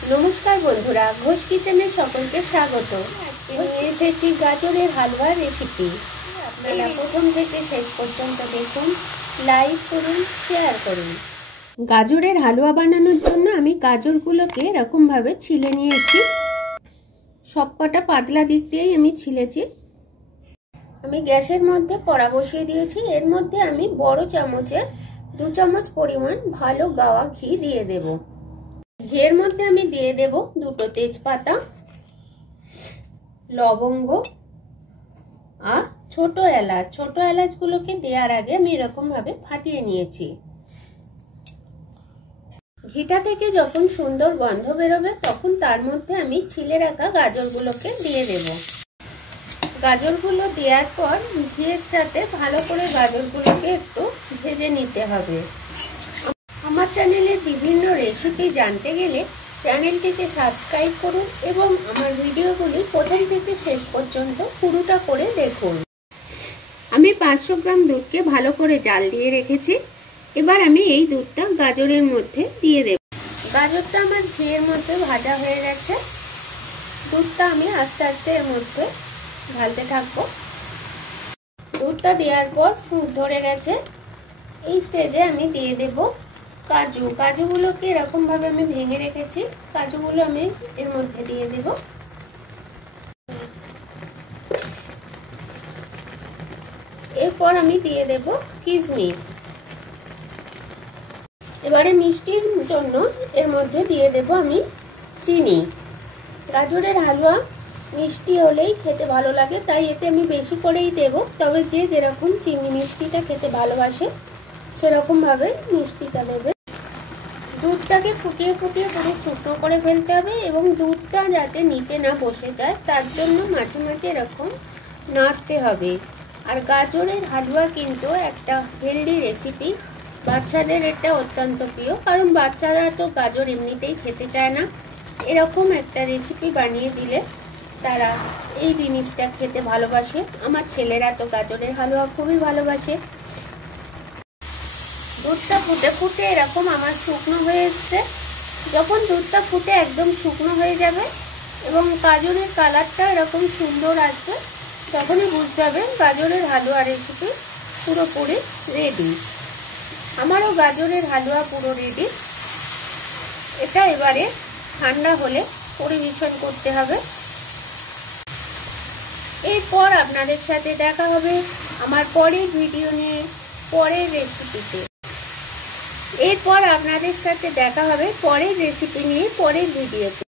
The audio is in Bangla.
नमस्कार बंधुरा घोष किचेने सकलके स्वागत। निये एसेछि गाजरेर हालुआ रेसिपि। आपनारा प्रथम थेके शेष पर्यन्त देखुन, लाइक करुन, शेयर करुन। गाजरेर हालुआ बानानोर जोन्नो आमि गाजरगुलोके एरकम भावे छिले नियेछि। सबकटा पातला दिक दियेई आमि छिलेछि। आमि ग्यासेर मध्ये कड़ा बसिए दियेछि। एर मध्ये आमि बड़ चामचे 2 चामच परिमाण भालो गावा घी दिए देब। घिर मध्य आमी दिए देब 2টো तेजपाता, लवंग और छोटो एलाच। छोटो एलाचगुलोके देওয়ার आगे आमी एरकम भावे फाटिয়ে নিয়েছি। ঘিটা থেকে যখন সুন্দর গন্ধ বেরোবে তখন তার মধ্যে আমি ছিলে রাখা গাজরগুলোকে দিয়ে দেব। গাজরগুলো দেওয়ার পর ঘিয়ের সাথে ভালো করে গাজরগুলোকে একটু ভেজে নিতে হবে। আমার চ্যানেলের বিভিন্ন রেসিপি জানতে গেলে চ্যানেলটিকে সাবস্ক্রাইব করুন এবং আমার ভিডিওগুলি প্রথম থেকে শেষ পর্যন্ত পুরোটা করে দেখুন। আমি 500 গ্রাম দুধকে ভালো করে জাল দিয়ে রেখেছি। এবার আমি এই দুধটা গাজরের মধ্যে দিয়ে দেব। গাজরটা আমার ঘিয়ের মধ্যে ভাজা হয়ে গেছে। দুধটা আমি আস্তে আস্তে এর মধ্যে ঢালতে থাকবো। দুধটা দেওয়ার পর ফুট ধরে গেছে। এই স্টেজে আমি দিয়ে দেব কাজু। কাজুগুলোকে এরকম ভাবে আমি ভেঙে রেখেছি। কাজুগুলো আমি এর মধ্যে দিয়ে দেব। এরপর আমি দিয়ে দেব কিশমিশ। এবারে মিষ্টির জন্য এর মধ্যে দিয়ে দেব আমি চিনি। গাজরের হালুয়া মিষ্টি হলেই খেতে ভালো লাগে, তাই এতে আমি বেশি করেই দেব। তবে যে যেরকম চিনি মিষ্টিটা খেতে ভালোবাসে সেরকম ভাবে মিষ্টিটা দেবে। দুধটাকে ফুটিয়ে ফুটিয়ে পুরো শুকনো করে ফেলতে হবে এবং দুধটা যাতে নিচে না বসে যায় তার জন্য মাঝে মাঝে এরকম নাড়তে হবে। আর গাজরের হালুয়া কিন্তু একটা হেলদি রেসিপি। বাচ্চাদের এটা অত্যন্ত প্রিয়, কারণ বাচ্চারা তো গাজর এমনিতেই খেতে চায় না। এরকম একটা রেসিপি বানিয়ে দিলে তারা এই জিনিসটা খেতে ভালোবাসে। আমার ছেলেরা তো গাজরের হালুয়া খুবই ভালোবাসে। দুধটা ফুটে ফুটে এরকম আমার শুকনো হয়ে এসছে। যখন দুধটা ফুটে একদম শুকনো হয়ে যাবে এবং গাজরের কালারটা এরকম সুন্দর আসবে, তখনই বুঝতে হবে গাজরের হালুয়া রেসিপি পুরোপুরি রেডি। আমারও গাজরের হালুয়া পুরো রেডি। এটা এবারে ঠান্ডা হলে পরিবেশন করতে হবে। এরপর আপনাদের সাথে দেখা হবে আমার পরের ভিডিও নিয়ে, পরের রেসিপিতে। এরপর আপনাদের সাথে দেখা হবে পরের রেসিপি নিয়ে, পরের ভিডিওতে।